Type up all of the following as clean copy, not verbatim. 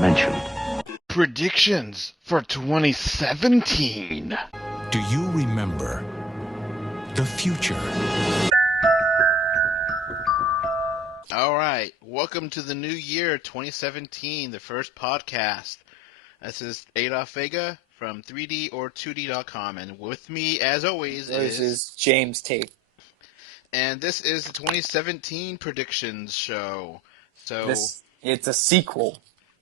mentioned. Predictions for 2017. Do you remember the future? All right, welcome to the new year, 2017, the first podcast. This is Adolph Vega from 3D2D.com, and with me, as always, This is James Tate. And this is the 2017 predictions show. So It's a sequel.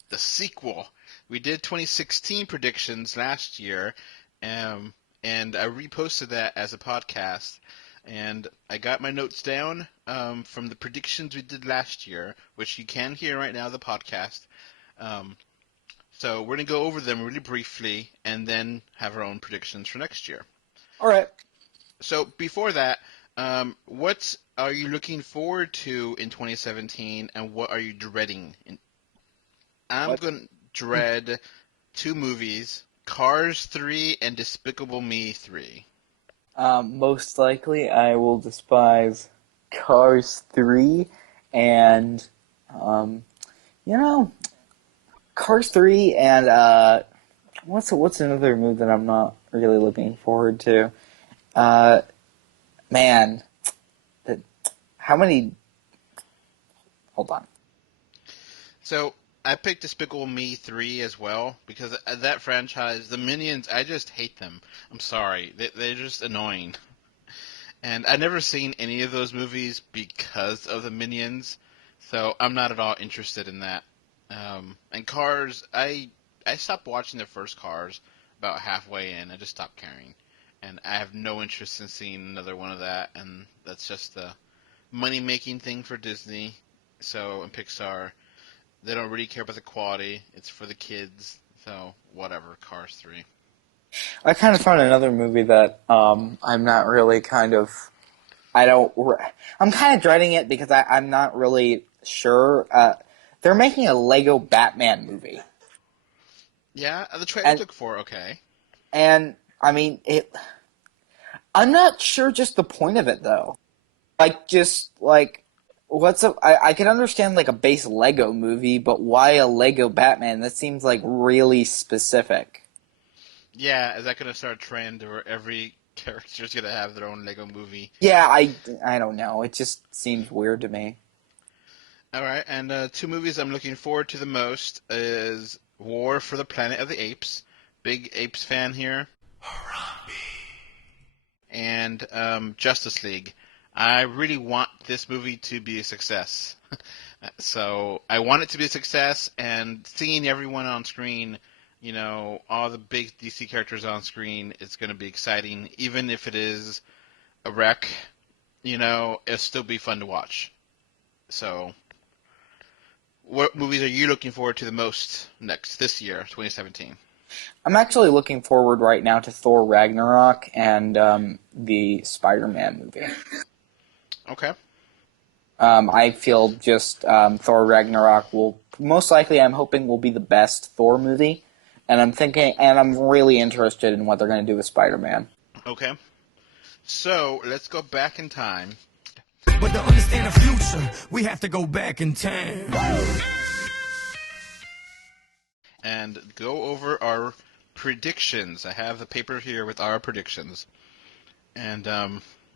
The sequel. We did 2016 predictions last year, and I reposted that as a podcast. And I got my notes down from the predictions we did last year, which you can hear right now, the podcast. So we're going to go over them really briefly and then have our own predictions for next year. All right. So before that, what are you looking forward to in 2017, and what are you dreading? I'm going to dread two movies, Cars 3 and Despicable Me 3. Most likely I will despise Cars 3 and, Cars 3 and, what's another movie that I'm not really looking forward to? Hold on. So, I picked Despicable Me 3 as well, because that franchise, the Minions, I just hate them. I'm sorry. They're just annoying. And I've never seen any of those movies because of the Minions, so I'm not at all interested in that. And Cars, I stopped watching the first Cars about halfway in. I just stopped caring. And I have no interest in seeing another one of that, and that's just a money-making thing for Disney, and Pixar. They don't really care about the quality. It's for the kids, so whatever, Cars 3. I kind of found another movie that I'm not really I'm kind of dreading it because I'm not really sure. They're making a Lego Batman movie. Yeah, the trailer looked okay. And, I mean, I'm not sure just the point of it, though. I can understand, like, a base Lego movie, but why a Lego Batman? That seems, like, really specific. Yeah, is that going to start a trend where every character's going to have their own Lego movie? Yeah, I don't know. It just seems weird to me. All right, and two movies I'm looking forward to the most is War for the Planet of the Apes. Big Apes fan here. Harambe. And Justice League. I really want this movie to be a success. So I want it to be a success, and seeing everyone on screen, all the big DC characters on screen, it's going to be exciting. Even if it is a wreck, it'll still be fun to watch. So, what movies are you looking forward to the most this year, 2017? I'm actually looking forward right now to Thor Ragnarok and the Spider-Man movie. Okay. I feel just Thor Ragnarok will most likely, I'm hoping, will be the best Thor movie, and I'm really interested in what they're going to do with Spider-Man. Okay. So let's go back in time. But to understand the future, we have to go back in time. And go over our predictions. I have the paper here with our predictions. And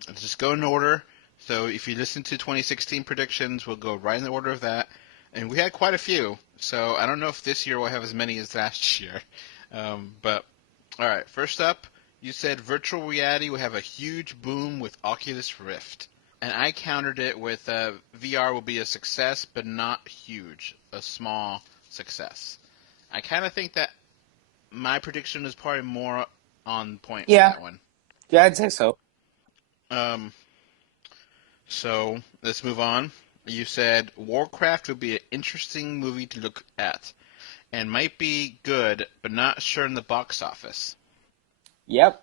let's just go in order. So if you listen to 2016 predictions, we'll go right in the order of that. And we had quite a few. So I don't know if this year we'll have as many as last year. But, all right, first up, you said virtual reality will have a huge boom with Oculus Rift. And I countered it with VR will be a success, but not huge. A small success. I kind of think that my prediction is probably more on point with that one. Yeah, I'd say so. So, let's move on. You said Warcraft would be an interesting movie to look at, and might be good, but not sure in the box office. Yep,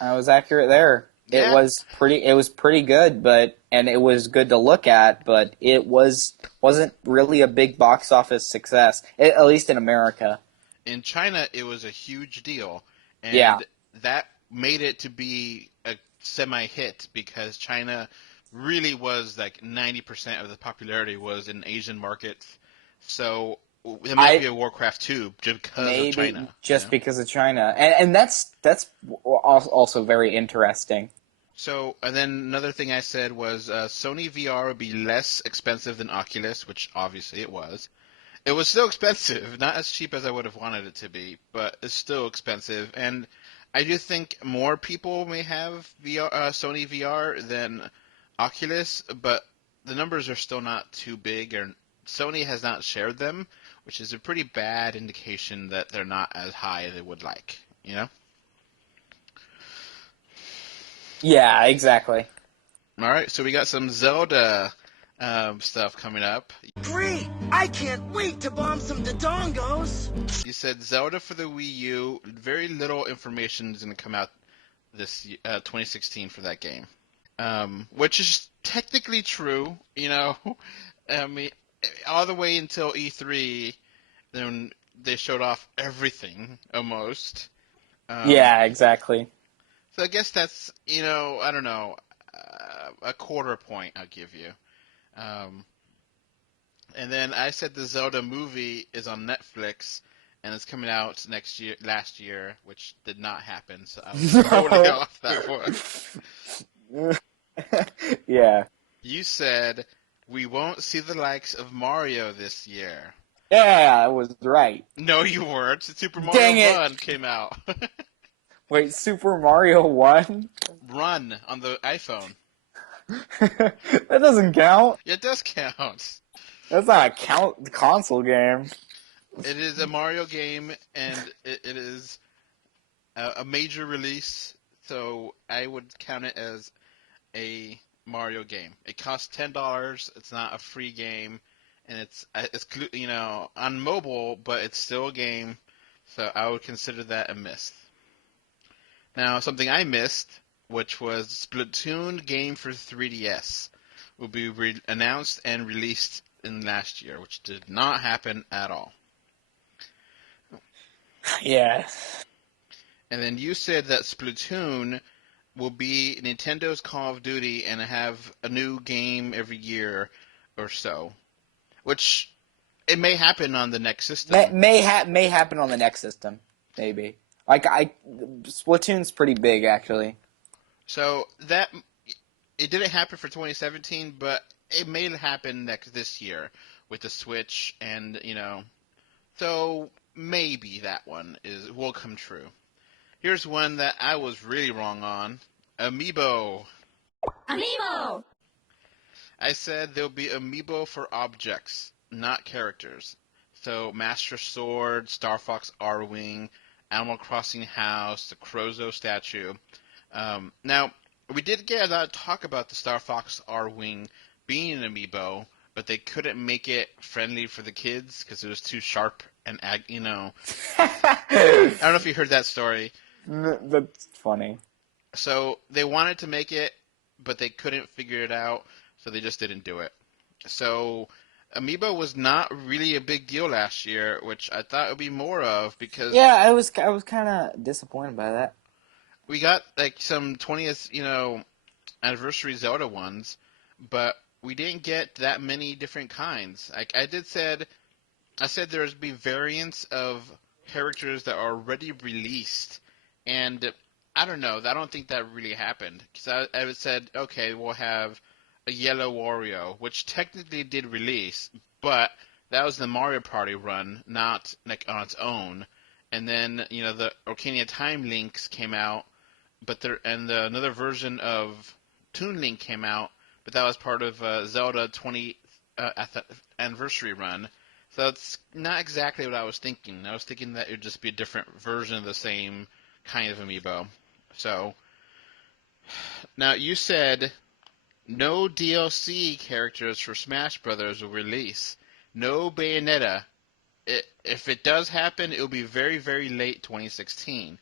I was accurate there. Yeah. It was pretty good, and it was good to look at, but it wasn't really a big box office success, at least in America. In China, it was a huge deal, and Yeah. that made it to be a semi-hit because China really was like 90% of the popularity was in Asian markets. So There might be I a Warcraft 2 just because of maybe China. just because of China, and that's also very interesting. So, and then another thing I said was Sony VR would be less expensive than Oculus, which obviously it was. It was still expensive, not as cheap as I would have wanted it to be, but it's still expensive. And I do think more people may have Sony VR than Oculus, but the numbers are still not too big, or Sony has not shared them, which is a pretty bad indication that they're not as high as they would like, you know? Yeah, exactly. All right, so we got some Zelda stuff coming up. Great! I can't wait to bomb some Dodongos! You said Zelda for the Wii U. Very little information is going to come out this 2016 for that game, which is technically true. You know, I mean, all the way until E3, then they showed off everything almost. Um, Yeah, exactly. so I guess that's I don't know, a quarter point I'll give you. Um, And then I said the Zelda movie is on Netflix and it's coming out last year, which did not happen. So I was totally off that one. Yeah. You said we won't see the likes of Mario this year. Yeah, I was right. No, you weren't. Super Mario Dang it! Run came out. Wait, Super Mario 1? Run on the iPhone. That doesn't count. Yeah, it does count. That's not a console game. It is a Mario game, and it is a major release. So I would count it as a Mario game. It costs $10. It's not a free game, and it's on mobile, but it's still a game. So I would consider that a miss. Now something I missed, which was Splatoon game for 3DS, will be announced and released in last year, which did not happen at all. Yeah. And then you said that Splatoon will be Nintendo's Call of Duty and have a new game every year or so, which it may happen on the next system. May happen on the next system, maybe. Splatoon's pretty big actually. So that it didn't happen for 2017, but it may happen this year with the Switch, and so maybe that one will come true. Here's one that I was really wrong on. Amiibo. Amiibo! I said there'll be amiibo for objects, not characters. So Master Sword, Star Fox R-Wing, Animal Crossing House, the Crozo statue. Now, we did get a lot of talk about the Star Fox R-Wing being an amiibo, but they couldn't make it friendly for the kids because it was too sharp and, I don't know if you heard that story. That's funny. So they wanted to make it, but they couldn't figure it out, so they just didn't do it. So Amiibo was not really a big deal last year, which I thought it would be more of because Yeah, I was kind of disappointed by that. we got like some 20th, anniversary Zelda ones, but we didn't get that many different kinds. Like I said there's be variants of characters that are already released, and I don't know. I don't think that really happened because I said, okay, we'll have a yellow Wario, which technically did release, but that was the Mario Party run, not like on its own. And then the Ocarina of Time links came out, but another version of Toon Link came out, but that was part of Zelda 20th anniversary run. So that's not exactly what I was thinking. I was thinking that it would just be a different version of the same kind of amiibo. So now you said no DLC characters for Smash Brothers will release. No Bayonetta. If it does happen, it will be very, very late 2016.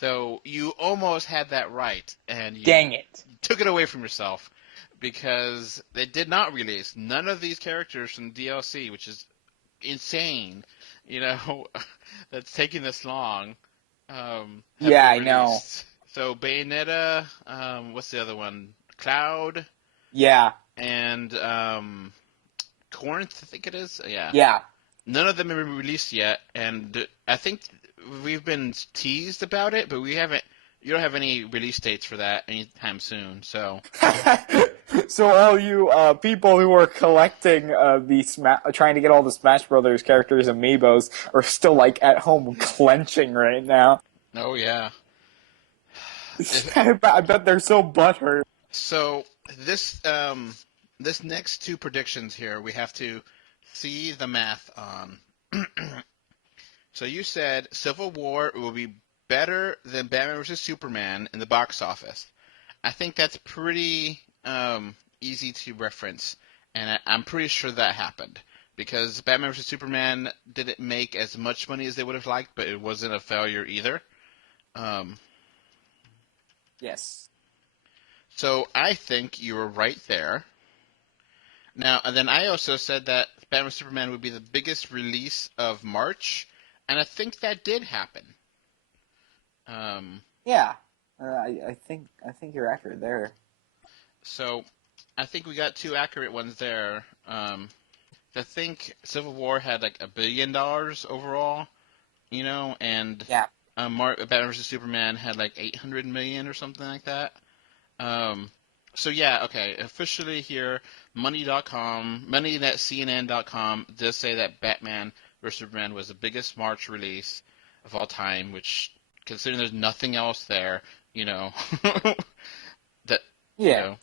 So you almost had that right, and you Dang it. took it away from yourself because they did not release none of these characters from DLC, which is insane. That's taking this long. Have Yeah, been I know. released. So Bayonetta, what's the other one? Cloud Yeah. and Corinth, I think it is. Yeah. Yeah. None of them have been released yet, and I think we've been teased about it, but we haven't. You don't have any release dates for that anytime soon, so. So all you people who are collecting trying to get all the Smash Brothers characters amiibos are still like at home clenching right now. Oh yeah. I bet they're so butthurt. So this next two predictions here, we have to see the math on. So you said Civil War will be better than Batman vs Superman in the box office. I think that's pretty easy to reference, and I'm pretty sure that happened because Batman vs Superman didn't make as much money as they would have liked, but it wasn't a failure either. Um, Yes. so I think you were right there. Now, and then I also said that Batman vs Superman would be the biggest release of March, and I think that did happen. Yeah. I think you're accurate there. So I think we got two accurate ones there. I think Civil War had like $1 billion overall, and Yeah. Batman vs Superman had like 800 million or something like that. So yeah, okay. Officially here, MoneyNetCNN.com does say that Batman vs Superman was the biggest March release of all time, which, considering there's nothing else there, that you Yeah. know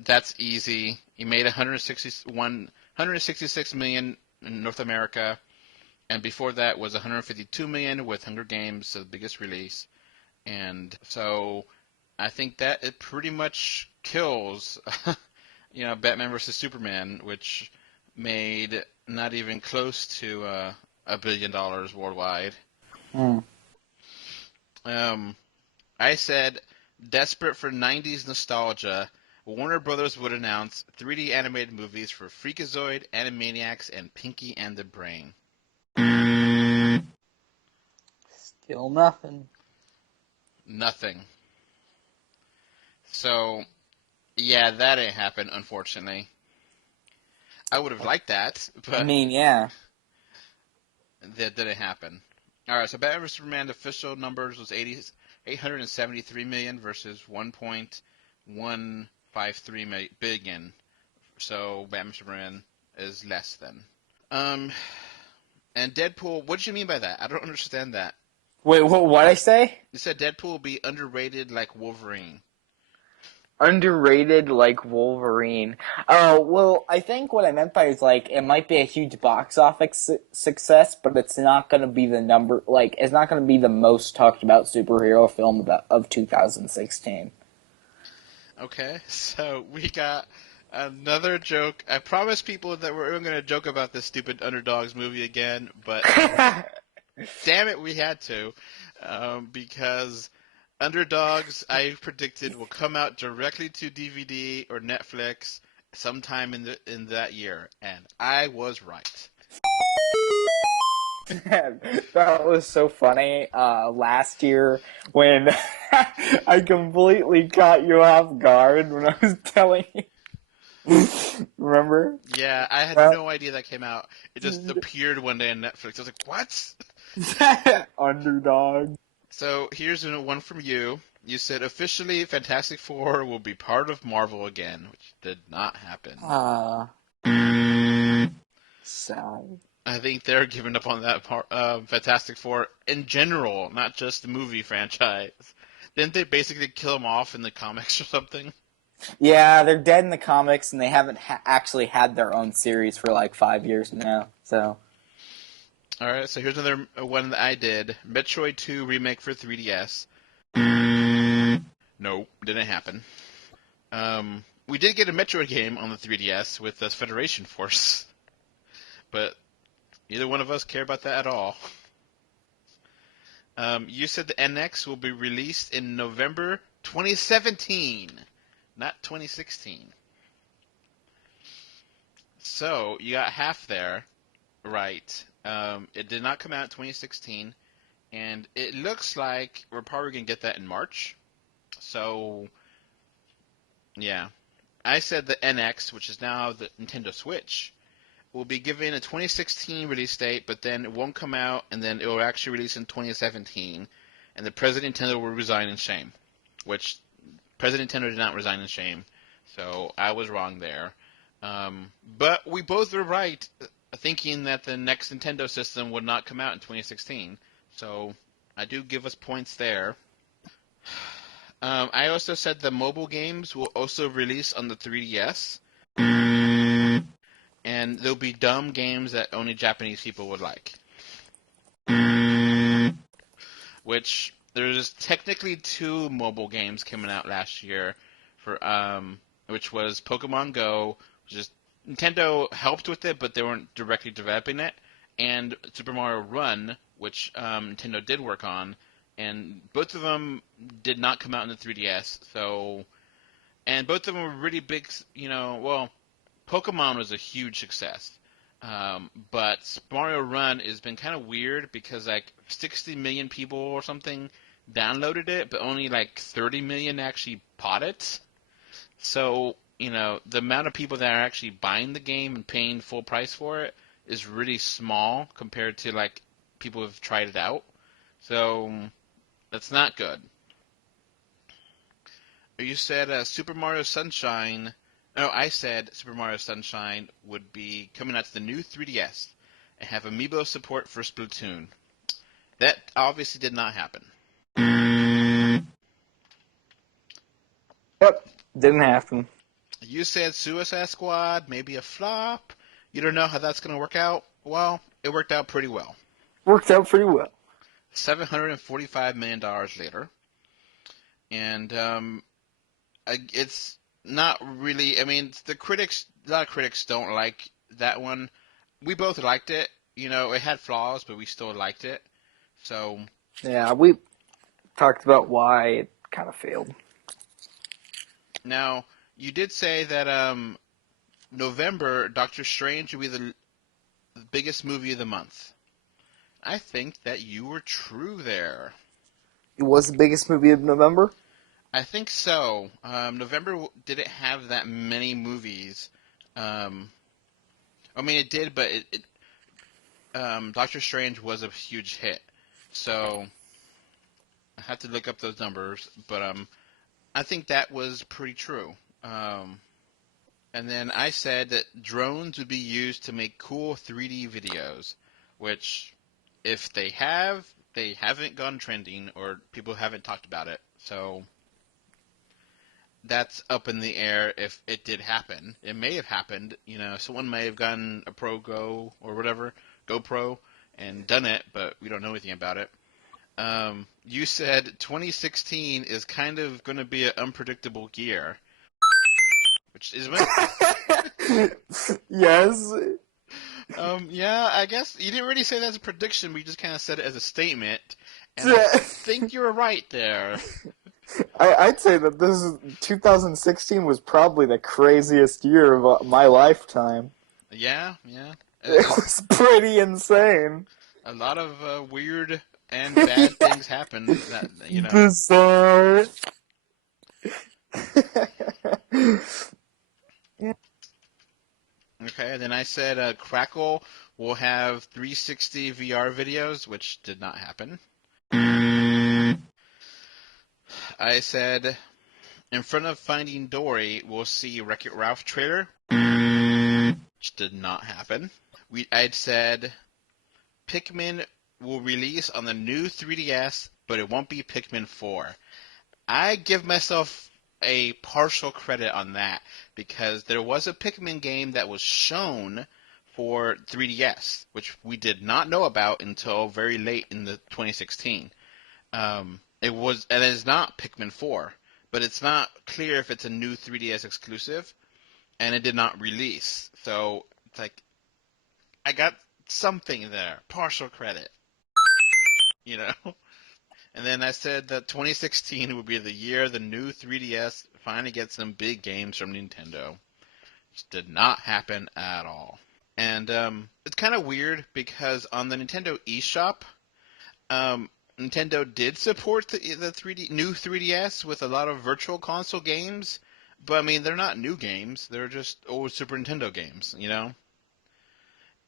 that's easy. He made 166 million in North America, and before that was 152 million with Hunger Games, the biggest release. And so I think that it pretty much kills, Batman vs Superman, which made not even close to $1 billion worldwide. Mm. I said, desperate for 90s nostalgia, Warner Brothers would announce 3D animated movies for Freakazoid, Animaniacs, and Pinky and the Brain. Still nothing. Nothing. So, yeah, that ain't happened, unfortunately. I would have liked that, but Yeah. that didn't happen. Alright, so Batman vs Superman official numbers was 873 million versus 1.153 billion. So Batman vs Superman is less than. And Deadpool, what did you mean by that? I don't understand that. Wait, what'd I say? You said Deadpool will be underrated like Wolverine. Underrated like Wolverine. Oh, well, I think what I meant by is like it might be a huge box office success, but it's not going to be it's not going to be the most talked about superhero film of 2016. Okay, so we got another joke. I promised people that we're going to joke about this stupid Underdogs movie again, but damn it, we had to, because Underdogs, I predicted, will come out directly to DVD or Netflix sometime in that year, and I was right. That was so funny. Last year when I completely caught you off guard when I was telling you. Remember? Yeah, I had no idea that came out. It just appeared one day on Netflix. I was like, what? Underdog. So here's one from you. You said officially Fantastic Four will be part of Marvel again, which did not happen. Sad. I think they're giving up on that part, Fantastic Four in general, not just the movie franchise. Didn't they basically kill them off in the comics or something? Yeah, they're dead in the comics, and they haven't actually had their own series for like 5 years now. So. All right, so here's another one that I did. Metroid 2 remake for 3DS. Nope, didn't happen. We did get a Metroid game on the 3DS with the Federation Force, but neither one of us care about that at all. You said the NX will be released in November 2017, not 2016. So you got half there, right? It did not come out in 2016, and it looks like we're probably going to get that in March. So, yeah. I said the NX, which is now the Nintendo Switch, will be given a 2016 release date, but then it won't come out, and then it will actually release in 2017, and the President Nintendo will resign in shame, which President Nintendo did not resign in shame, so I was wrong there. But we both were right, thinking that the next Nintendo system would not come out in 2016, so I do give us points there. I also said the mobile games will also release on the 3DS, and there'll be dumb games that only Japanese people would like. Which, there's technically 2 mobile games coming out last year, for which was Pokemon Go, which is Nintendo helped with it, but they weren't directly developing it, and Super Mario Run, which Nintendo did work on, and both of them did not come out in the 3DS, and both of them were really big, well, Pokemon was a huge success, but Mario Run has been kind of weird because, 60 million people or something downloaded it, but only, 30 million actually bought it, so, the amount of people that are actually buying the game and paying full price for it is really small compared to, people who have tried it out, so that's not good. You said Super Mario Sunshine. No, I said Super Mario Sunshine would be coming out to the new 3DS and have amiibo support for Splatoon. That obviously did not happen. Yep, didn't happen. You said Suicide Squad, maybe a flop. You don't know how that's going to work out. Well, it worked out pretty well. Worked out pretty well. $745 million later. And it's not really, a lot of critics don't like that one. We both liked it. It had flaws, but we still liked it. So. Yeah, we talked about why it kind of failed. Now, you did say that November, Doctor Strange would be the biggest movie of the month. I think that you were true there. It was the biggest movie of November? I think so. November didn't have that many movies. It did, but Doctor Strange was a huge hit. So I have to look up those numbers, but I think that was pretty true. And then I said that drones would be used to make cool 3D videos, which, if they haven't gone trending, or people haven't talked about it. So that's up in the air if it did happen. It may have happened. Someone may have gotten a GoPro, and done it, but we don't know anything about it. You said 2016 is kind of going to be an unpredictable year. Which is Yes. Yeah, I guess you didn't really say that as a prediction, but you just kind of said it as a statement. And I think you were right there. I'd say that 2016 was probably the craziest year of my lifetime. Yeah. It was pretty insane. A lot of weird and bad things happened. That Bizarre. Okay, then I said Crackle will have 360 VR videos, which did not happen. I said, in front of Finding Dory, we'll see Wreck-It Ralph trailer, which did not happen. I'd said Pikmin will release on the new 3DS, but it won't be Pikmin 4. I give myself a partial credit on that, because there was a Pikmin game that was shown for 3DS, which we did not know about until very late in the 2016. It is not Pikmin 4, but it's not clear if it's a new 3DS exclusive, and it did not release. So it's I got something there, partial credit, And then I said that 2016 would be the year the new 3DS finally gets some big games from Nintendo. Which did not happen at all. And it's kind of weird because on the Nintendo eShop, Nintendo did support the new 3DS with a lot of Virtual Console games, but they're not new games. They're just old Super Nintendo games,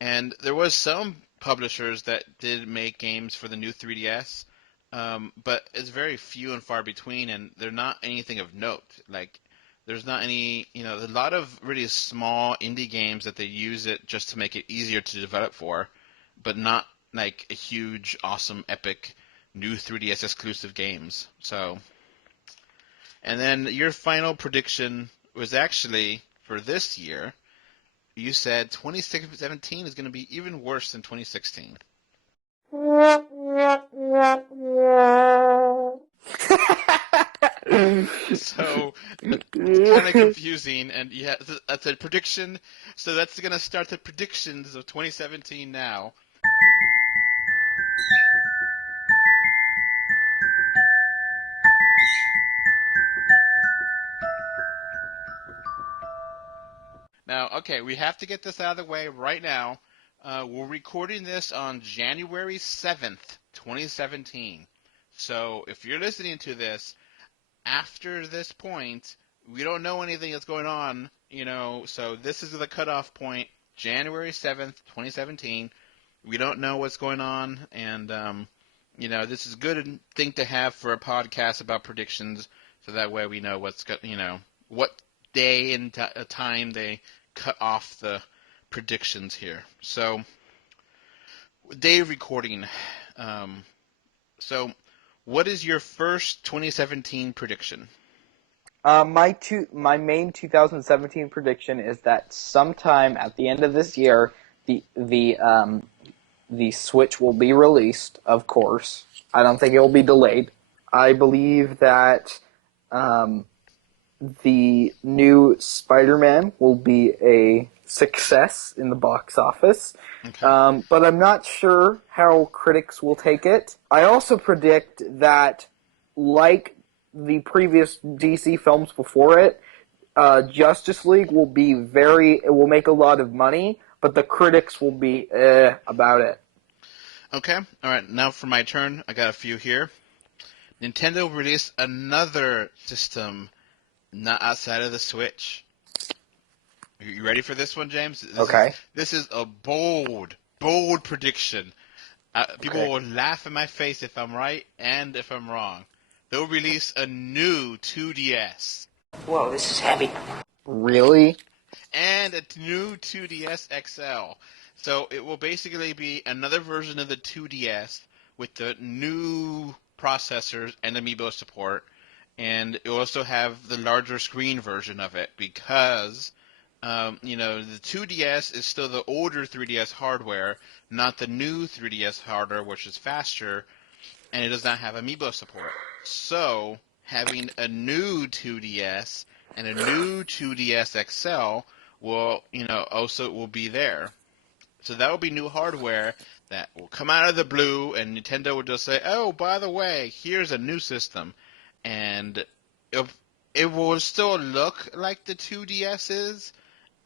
And there was some publishers that did make games for the new 3DS, but it's very few and far between, and they're not anything of note. Like, there's not any, a lot of really small indie games that they use it just to make it easier to develop for, but not like a huge, awesome, epic new 3DS exclusive games. So, and then your final prediction was actually for this year. You said 2017 is going to be even worse than 2016. So it's kind of confusing, and yeah, that's a prediction. So that's going to start the predictions of 2017 now. Now, okay, we have to get this out of the way right now. We're recording this on January 7th, 2017. So if you're listening to this after this point, we don't know anything that's going on, so this is the cutoff point, January 7th, 2017. We don't know what's going on, and, this is a good thing to have for a podcast about predictions, so that way we know what day and time they cut off the predictions here. So, day of recording. So, what is your first 2017 prediction? My main 2017 prediction is that sometime at the end of this year, the Switch will be released. Of course, I don't think it will be delayed. I believe that the new Spider-Man will be a success in the box office. Okay. But I'm not sure how critics will take it. I also predict that, like the previous DC films before it, Justice League will will make a lot of money, but the critics will be about it. Okay. All right. Now for my turn. I got a few here. Nintendo released another system not outside of the Switch. You ready for this one, James? Okay. This is a bold prediction. People will laugh in my face if I'm right and if I'm wrong. They'll release a new 2DS. Whoa, this is heavy. Really? And a new 2DS XL. So it will basically be another version of the 2DS with the new processors and amiibo support. And it will also have the larger screen version of it because, the 2DS is still the older 3DS hardware, not the new 3DS hardware, which is faster, and it does not have amiibo support. So having a new 2DS and a new 2DS XL will be there. So that will be new hardware that will come out of the blue, and Nintendo will just say, "Oh, by the way, here's a new system," and it will still look like the 2DS's.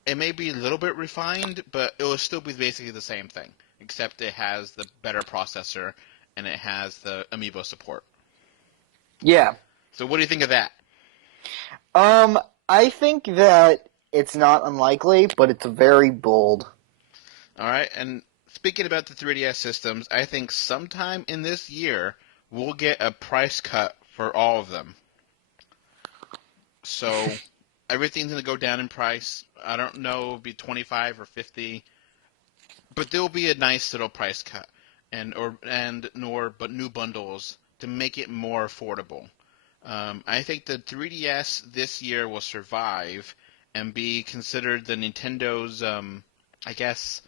It may be a little bit refined, but it will still be basically the same thing, except it has the better processor and it has the amiibo support. Yeah. So what do you think of that? I think that it's not unlikely, but it's very bold. All right, and speaking about the 3DS systems, I think sometime in this year we'll get a price cut for all of them. So everything's going to go down in price. I don't know, it'll be 25 or 50, but there'll be a nice little price cut but new bundles to make it more affordable. I think the 3DS this year will survive and be considered the Nintendo's, I guess,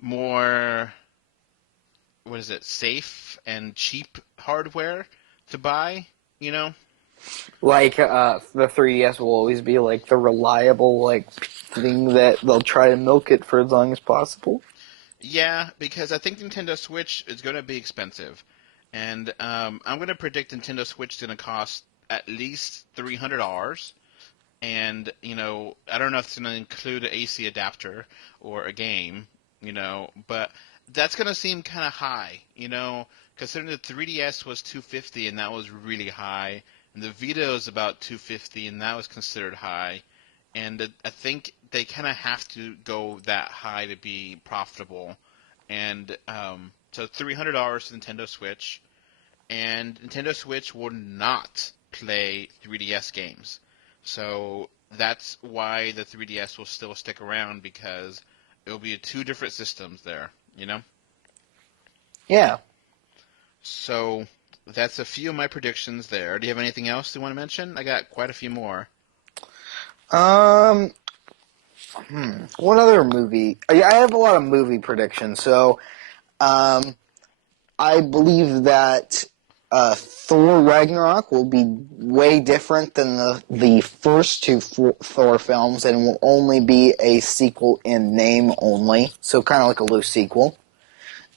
more, safe and cheap hardware to buy, Like, the 3DS will always be, like, the reliable, like, thing that they'll try to milk it for as long as possible. Yeah, because I think Nintendo Switch is going to be expensive. And I'm going to predict Nintendo Switch is going to cost at least $300. And, I don't know if it's going to include an AC adapter or a game, but that's going to seem kind of high, considering the 3DS was $250 and that was really high. And the Vita is about $250 and that was considered high. and I think they kind of have to go that high to be profitable. And so $300 to Nintendo Switch, and Nintendo Switch will not play 3DS games. So that's why the 3DS will still stick around, because it will be two different systems there, you know? Yeah. So that's a few of my predictions there. Do you have anything else you want to mention? I got quite a few more. Um. What other movie? I have a lot of movie predictions. So, I believe that Thor Ragnarok will be way different than the first two Thor films, and will only be a sequel in name only. So, kind of like a loose sequel.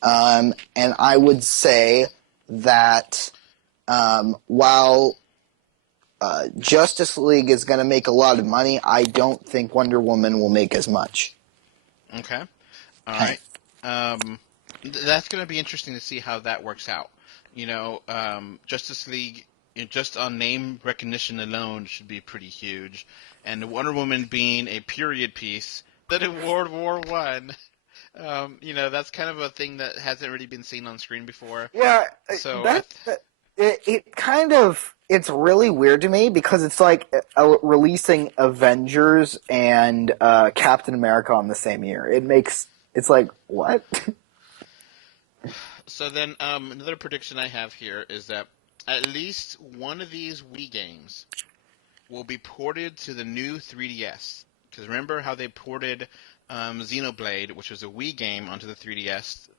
And I would say that while Justice League is going to make a lot of money, I don't think Wonder Woman will make as much. Okay. All right. That's going to be interesting to see how that works out. Justice League, just on name recognition alone, should be pretty huge. And Wonder Woman being a period piece that in World War One, that's kind of a thing that hasn't really been seen on screen before. Yeah, So it's really weird to me because it's like releasing Avengers and Captain America on the same year. It's like, what? So then, another prediction I have here is that at least one of these Wii games will be ported to the new 3DS. Because remember how they ported Xenoblade, which was a Wii game, onto the 3DS?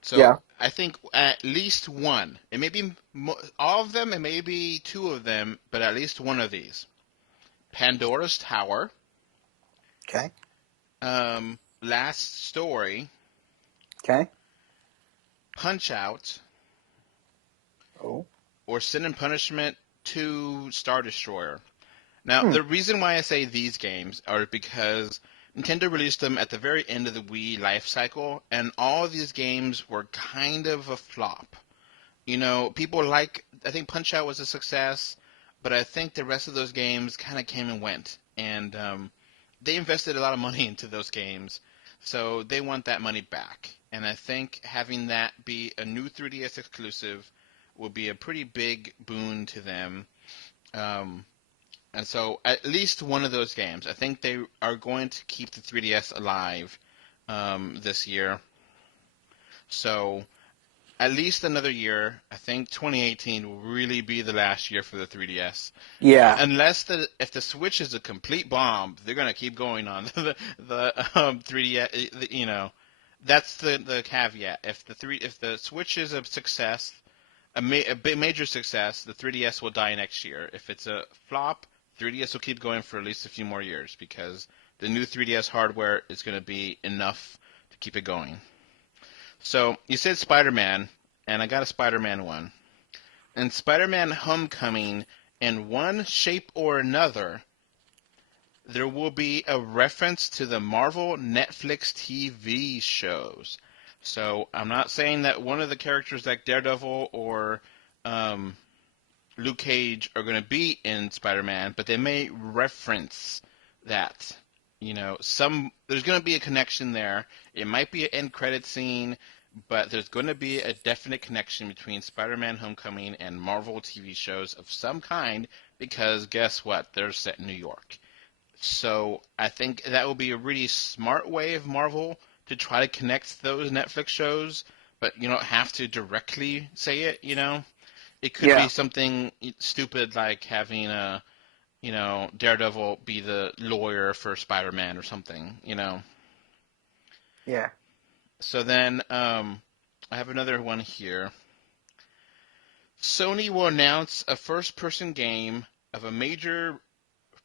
So Yeah. I think at least one. It may be all of them, it may be two of them, but at least one of these. Pandora's Tower. Okay. Last Story. Okay. Punch-Out! Oh. Or Sin and Punishment 2 Star Destroyer. Now, the reason why I say these games are because Nintendo released them at the very end of the Wii life cycle, and all of these games were kind of a flop. I think Punch-Out was a success, but I think the rest of those games kind of came and went. And they invested a lot of money into those games, so they want that money back. And I think having that be a new 3DS exclusive will be a pretty big boon to them. And so at least one of those games, I think they are going to keep the 3DS alive this year. So at least another year. I think 2018 will really be the last year for the 3DS. Yeah. If the Switch is a complete bomb, they're gonna keep going on the 3DS. That's the caveat. If the Switch is a success, a major success, the 3DS will die next year. If it's a flop, 3DS will keep going for at least a few more years, because the new 3DS hardware is going to be enough to keep it going. So you said Spider-Man, and I got a Spider-Man one. And Spider-Man Homecoming, in one shape or another, there will be a reference to the Marvel Netflix TV shows. So I'm not saying that one of the characters like Daredevil or Luke Cage are going to be in Spider-Man, but they may reference that. There's going to be a connection there. It might be an end credit scene, but there's going to be a definite connection between Spider-Man Homecoming and Marvel TV shows of some kind, because guess what? They're set in New York. So I think that will be a really smart way of Marvel to try to connect those Netflix shows, but you don't have to directly say it, It could be something stupid like having Daredevil be the lawyer for Spider-Man or something, Yeah. So then I have another one here. Sony will announce a first-person game of a major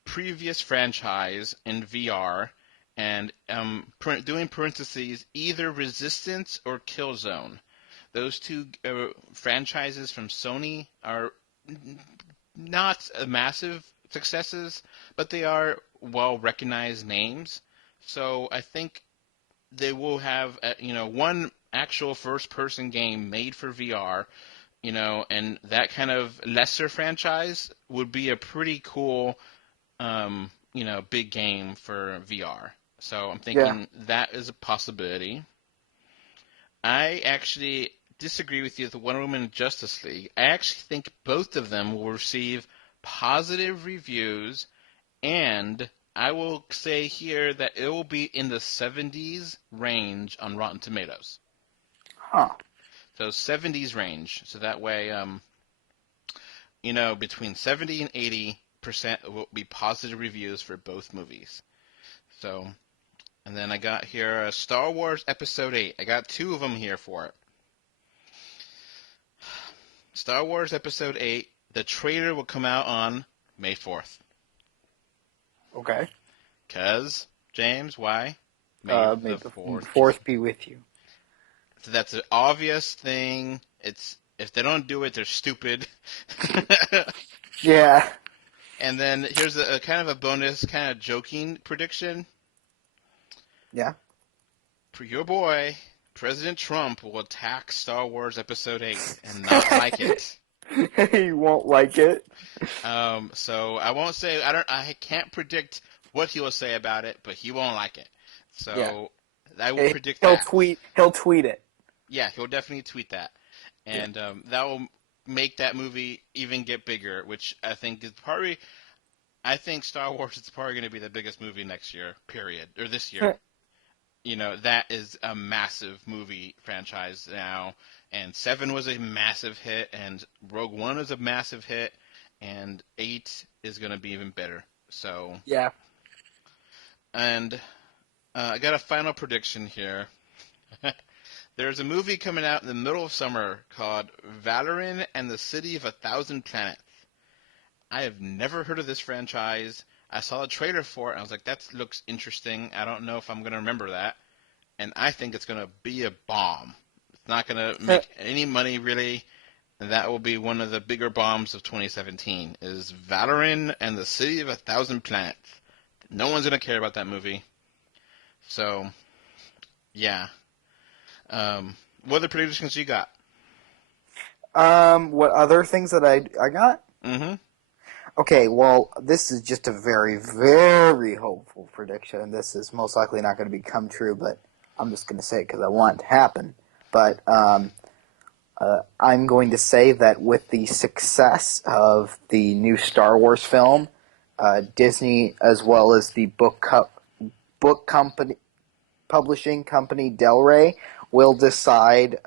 previous franchise in VR, and doing parentheses, either Resistance or Killzone. Those two franchises from Sony are not massive successes, but they are well-recognized names. So I think they will have, one actual first-person game made for VR, and that kind of lesser franchise would be a pretty cool big game for VR. So I'm Yeah. thinking that is a possibility. I actually disagree with you with the Wonder Woman and Justice League. I actually think both of them will receive positive reviews, and I will say here that it will be in the 70s range on Rotten Tomatoes. Huh. So 70s range. So that way, between 70 and 80% will be positive reviews for both movies. So, and then I got here Star Wars Episode 8. I got two of them here for it. Star Wars Episode 8, the trailer will come out on May 4th. Okay. Because, James, why? May the the 4th. fourth be with you. So that's an obvious thing. If they don't do it, they're stupid. Yeah. And then here's a kind of a bonus, kind of joking prediction. Yeah. For your boy, President Trump will attack Star Wars Episode 8 and not like it. He won't like it. So I won't say I can't predict what he will say about it, but he won't like it. So Yeah. I will predict He'll that. He'll tweet it. Yeah, he'll definitely tweet that, and that will make that movie even get bigger, which I think is probably. I think Star Wars is probably going to be the biggest movie next year, period, or this year. That is a massive movie franchise now, and 7 was a massive hit, and Rogue One is a massive hit, and 8 is going to be even better. So Yeah. and I got a final prediction here. There's a movie coming out in the middle of summer called Valerian and the City of a Thousand Planets. I have never heard of this franchise. I saw a trailer for it, and I was like, that looks interesting. I don't know if I'm going to remember that. And I think it's going to be a bomb. It's not going to make any money, really. And that will be one of the bigger bombs of 2017, is Valerian and the City of a Thousand Planets. No one's going to care about that movie. So, yeah. What other predictions you got? What other things that I got? Mm-hmm. Okay, well, this is just a very, very hopeful prediction, and this is most likely not going to become true, but I'm just going to say it because I want it to happen. But I'm going to say that with the success of the new Star Wars film, Disney, as well as the book company, publishing company Del Rey, will decide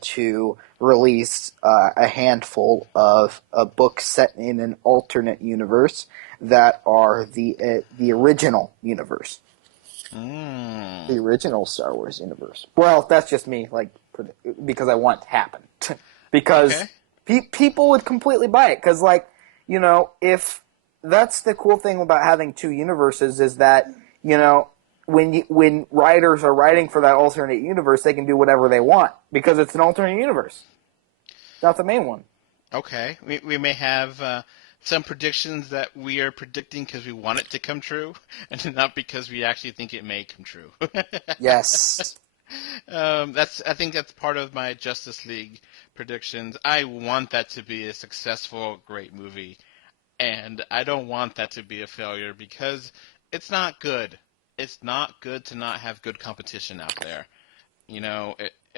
to release a handful of books set in an alternate universe that are the original universe. The original Star Wars universe. Well, that's just me, because I want it to happen. Because people would completely buy it. Because, if that's the cool thing about having two universes is that, when writers are writing for that alternate universe, they can do whatever they want because it's an alternate universe, not the main one. Okay, we may have some predictions that we are predicting because we want it to come true, and not because we actually think it may come true. Yes. I think that's part of my Justice League predictions. I want that to be a successful, great movie, and I don't want that to be a failure because it's not good. It's not good to not have good competition out there.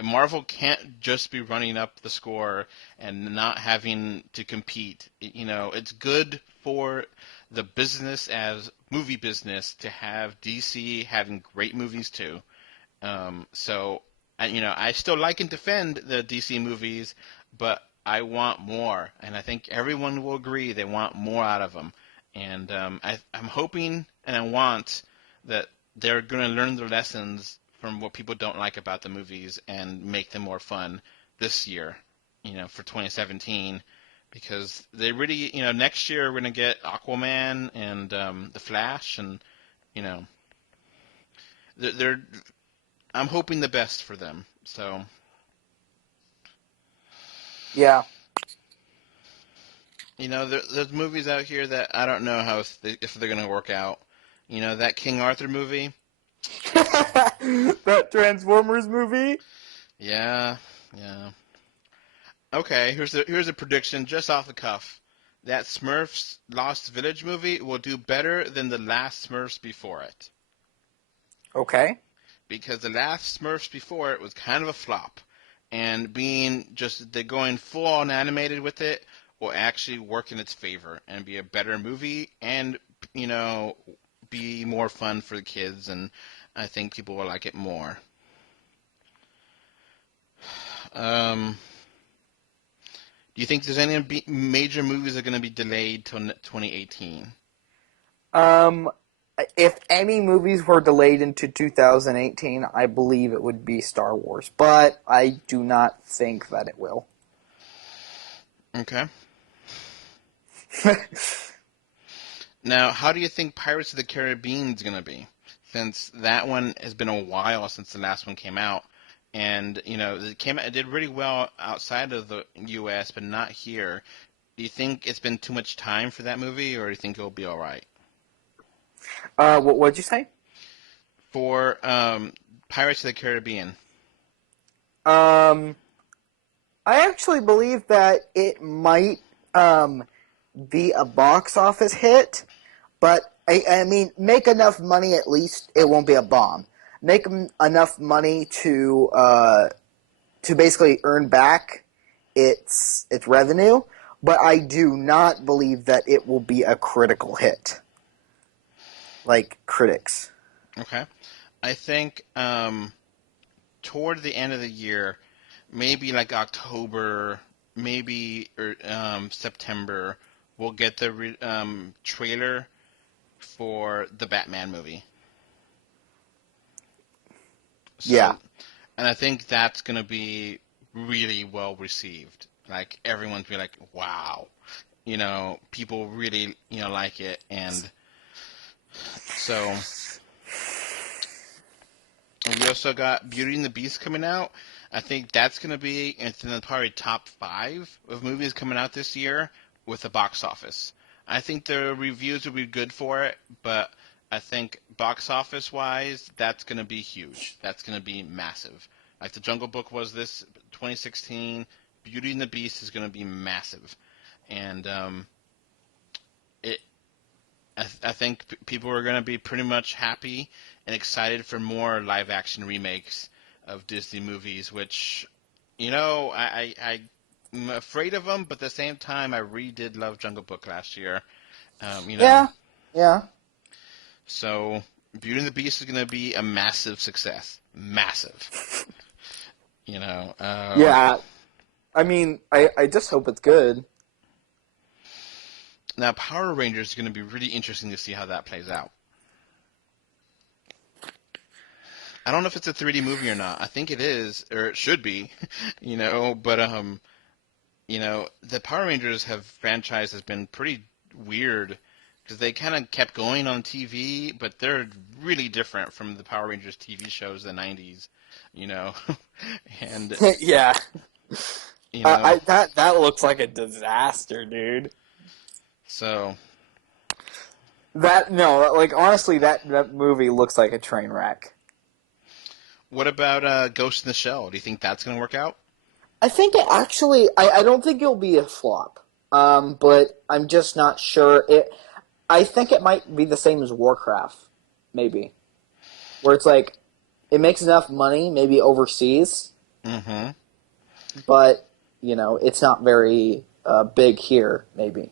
Marvel can't just be running up the score and not having to compete. It's good for the business as movie business to have DC having great movies too. So, I still like and defend the DC movies, but I want more, and I think everyone will agree they want more out of them. And I'm hoping and I want that they're going to learn their lessons from what people don't like about the movies and make them more fun this year, for 2017, because they really, next year we're going to get Aquaman and The Flash, and, I'm hoping the best for them, so. Yeah. There's movies out here that I don't know if they're going to work out. That King Arthur movie? That Transformers movie? Yeah. Okay, here's a prediction just off the cuff. that Smurfs Lost Village movie will do better than the last Smurfs before it. Okay. Because the last Smurfs before it was kind of a flop. And being just they're going full on animated with it will actually work in its favor and be a better movie and, be more fun for the kids, and I think people will like it more. Do you think there's any major movies that are going to be delayed till 2018? If any movies were delayed into 2018, I believe it would be Star Wars, but I do not think that it will. Okay. Now, how do you think Pirates of the Caribbean is going to be? Since that one has been a while since the last one came out, and it did really well outside of the U.S., but not here. Do you think it's been too much time for that movie, or do you think it'll be all right? What'd you say? For Pirates of the Caribbean. I actually believe that it might be a box office hit, but I mean, make enough money at least it won't be a bomb. Make enough money to basically earn back its revenue, but I do not believe that it will be a critical hit. Like critics. Okay. I think toward the end of the year, maybe like October, maybe September, we'll get the trailer for the Batman movie. So, Yeah. And I think that's going to be really well received. Like, everyone's be like, wow. People really, like it. And so, we also got Beauty and the Beast coming out. I think that's going to be in the probably top 5 of movies coming out this year with the box office. I think the reviews will be good for it, but I think box office wise, that's going to be huge. That's going to be massive. Like the Jungle Book was this 2016, Beauty and the Beast is going to be massive, and I think people are going to be pretty much happy and excited for more live action remakes of Disney movies, which, I'm afraid of them, but at the same time, I really did love Jungle Book last year. Yeah. So, Beauty and the Beast is going to be a massive success. Massive. Yeah. I mean, I just hope it's good. Now, Power Rangers is going to be really interesting to see how that plays out. I don't know if it's a 3D movie or not. I think it is, or it should be, but, the Power Rangers franchise has been pretty weird because they kind of kept going on TV, but they're really different from the Power Rangers TV shows in the 90s, and, Yeah. That looks like a disaster, dude. So, honestly, that movie looks like a train wreck. what about Ghost in the Shell? Do you think that's going to work out? I think it actually, I don't think it'll be a flop. But I'm just not sure. I think it might be the same as Warcraft, maybe. Where it's like, it makes enough money, maybe overseas. Mm-hmm. But, it's not very big here, maybe.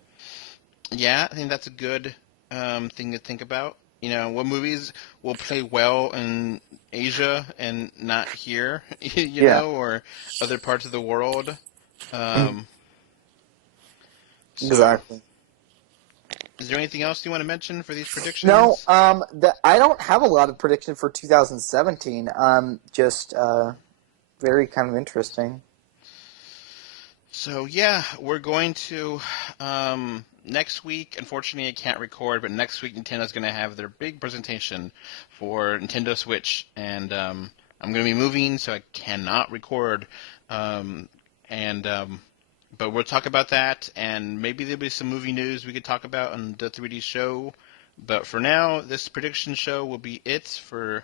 Yeah, I think that's a good thing to think about. What movies will play well in Asia and not here, or other parts of the world. Exactly. Is there anything else you want to mention for these predictions? No, I don't have a lot of prediction for 2017. Just very kind of interesting. So, yeah, we're going to, next week, unfortunately I can't record, but next week Nintendo's going to have their big presentation for Nintendo Switch, and I'm going to be moving, so I cannot record, but we'll talk about that, and maybe there'll be some movie news we could talk about on the 3D show, but for now, this prediction show will be it for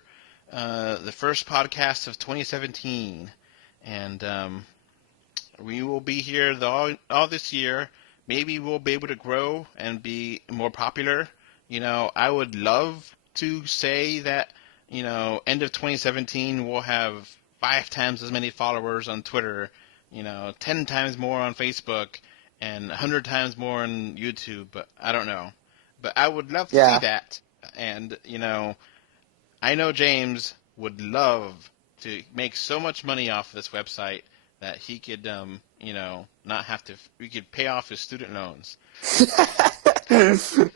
the first podcast of 2017, and we will be here all this year maybe we'll be able to grow and be more popular. I would love to say that, end of 2017 we'll have 5 times as many followers on Twitter, 10 times more on Facebook, and 100 times more on YouTube, but I don't know. But I would love to see that, and, I know James would love to make so much money off of this website that he could, not have to, we could pay off his student loans. The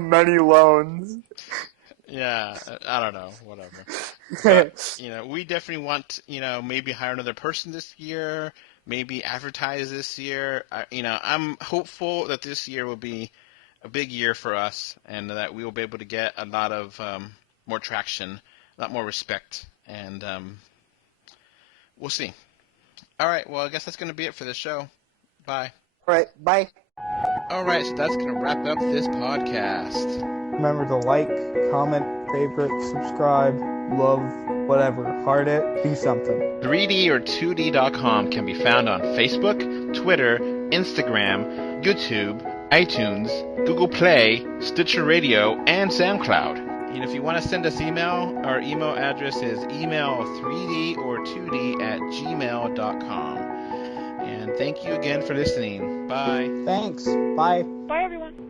many loans. Yeah, I don't know, whatever. But, we definitely want, maybe hire another person this year, maybe advertise this year. I'm hopeful that this year will be a big year for us and that we will be able to get a lot of more traction, a lot more respect, and we'll see. All right, well, I guess that's going to be it for this show. Bye. All right, bye. All right, so that's going to wrap up this podcast. Remember to like, comment, favorite, subscribe, love, whatever. Heart it, do something. 3D or 2D.com can be found on Facebook, Twitter, Instagram, YouTube, iTunes, Google Play, Stitcher Radio, and SoundCloud. And if you want to send us email, our email address is email3d or 2d at gmail.com. And thank you again for listening. Bye. Thanks. Bye. Bye, everyone.